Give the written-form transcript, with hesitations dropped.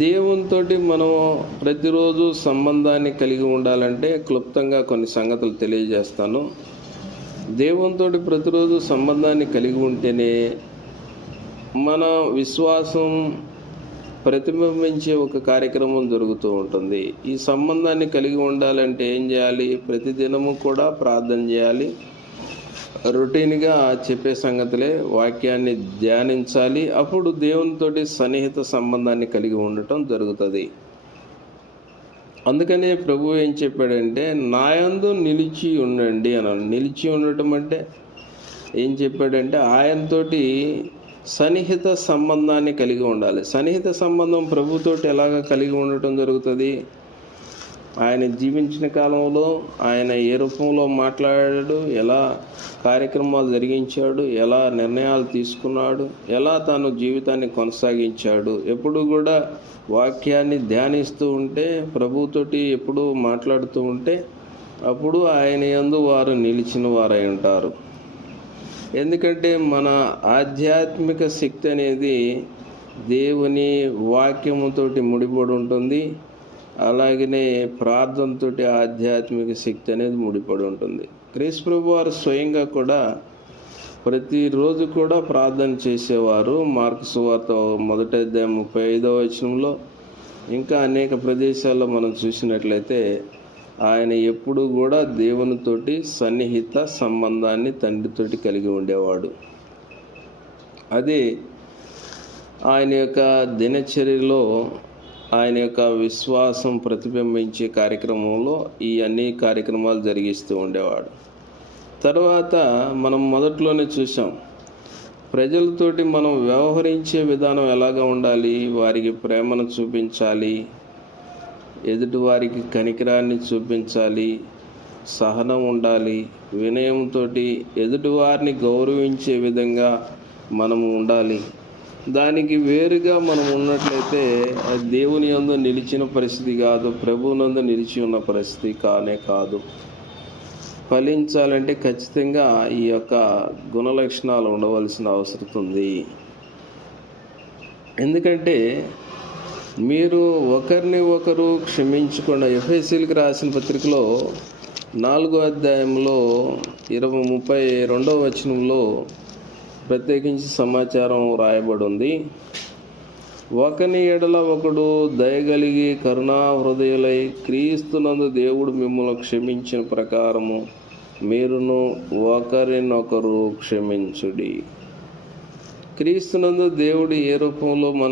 దేవునితోటి మనం ప్రతిరోజు సంబంధాన్ని కలిగి ఉండాలంటే క్లుప్తంగా కొన్ని సంగతులు తెలియజేస్తాను. దేవునితోటి ప్రతిరోజు సంబంధాన్ని కలిగి ఉంటేనే మన విశ్వాసం ప్రతిబింబించే ఒక కార్యక్రమం జరుగుతూ ఉంటుంది. ఈ సంబంధాన్ని కలిగి ఉండాలంటే ఏం చేయాలి? ప్రతిదినము కూడా ప్రార్థన చేయాలి. రొటీన్గా చెప్పే సంగతులే, వాక్యాన్ని ధ్యానించాలి. అప్పుడు దేవునితోటి సన్నిహిత సంబంధాన్ని కలిగి ఉండటం జరుగుతుంది. అందుకనే ప్రభు ఏం చెప్పాడంటే, నాయందు నిలిచి ఉండండి అన్నాడు. నిలిచి ఉండటం అంటే ఏం చెప్పాడంటే, ఆయనతోటి సన్నిహిత సంబంధాన్ని కలిగి ఉండాలి. సన్నిహిత సంబంధం ప్రభుతోటి ఎలాగ కలిగి ఉండటం జరుగుతుంది? ఆయన జీవించిన కాలంలో ఆయన ఏ రూపంలో మాట్లాడాడు, ఎలా కార్యక్రమాలు జరిగించాడు, ఎలా నిర్ణయాలు తీసుకున్నాడు, ఎలా తాను జీవితాన్ని కొనసాగించాడు. ఎప్పుడు కూడా వాక్యాన్ని ధ్యానిస్తూ ఉంటే, ప్రభుతోటి ఎప్పుడు మాట్లాడుతూ ఉంటే, అప్పుడు ఆయన యందు వారు నిలిచిన వారై ఉంటారు. ఎందుకంటే మన ఆధ్యాత్మిక శక్తి అనేది దేవుని వాక్యముతోటి ముడిపడి ఉంటుంది. అలాగనే ప్రార్థనతోటి ఆధ్యాత్మిక శక్తి అనేది ముడిపడి ఉంటుంది. క్రీస్తు ప్రభు వారు స్వయంగా కూడా ప్రతిరోజు కూడా ప్రార్థన చేసేవారు. మార్కు సువార్త 1వ అధ్యాయం 35వ వచనంలో, ఇంకా అనేక ప్రదేశాల్లో మనం చూసినట్లయితే ఆయన ఎప్పుడు కూడా దేవునితోటి సన్నిహిత సంబంధాన్ని తండ్రితోటి కలిగి ఉండేవాడు. అది ఆయన యొక్క దినచర్యలో ఆయన యొక్క విశ్వాసం ప్రతిబింబించే కార్యక్రమంలో ఈ అన్ని కార్యక్రమాలు జరిగిస్తూ ఉండేవాడు. తర్వాత మనం మొదట్లోనే చూసాం, ప్రజలతోటి మనం వ్యవహరించే విధానం ఎలాగా ఉండాలి? వారికి ప్రేమను చూపించాలి, ఎదుటి వారికి కనికరాన్ని చూపించాలి, సహనం ఉండాలి, వినయంతో ఎదుటివారిని గౌరవించే విధంగా మనము ఉండాలి. దానికి వేరుగా మనం ఉన్నట్లయితే అది దేవుని యందు నిలిచిన పరిస్థితి కాదు, ప్రభువునందు నిలిచి ఉన్న పరిస్థితి కానే కాదు. ఫలించాలంటే ఖచ్చితంగా ఈ యొక్క గుణలక్షణాలు ఉండవలసిన అవసరం ఉంది. ఎందుకంటే మీరు ఒకరిని ఒకరు క్షమించకుండా, ఎఫెసీయులకు రాసిన పత్రికలో 4వ అధ్యాయంలో 32వ వచనంలో ప్రత్యేకించి సమాచారం రాయబడి ఉంది. ఒకని ఎడల ఒకడు దయగలిగి కరుణా హృదయులై క్రీస్తునందు దేవుడు మిమ్మల్ని క్షమించిన ప్రకారము మీరును ఒకరినొకరు క్షమించుడి. క్రీస్తునందు దేవుడు ఏ రూపంలో మన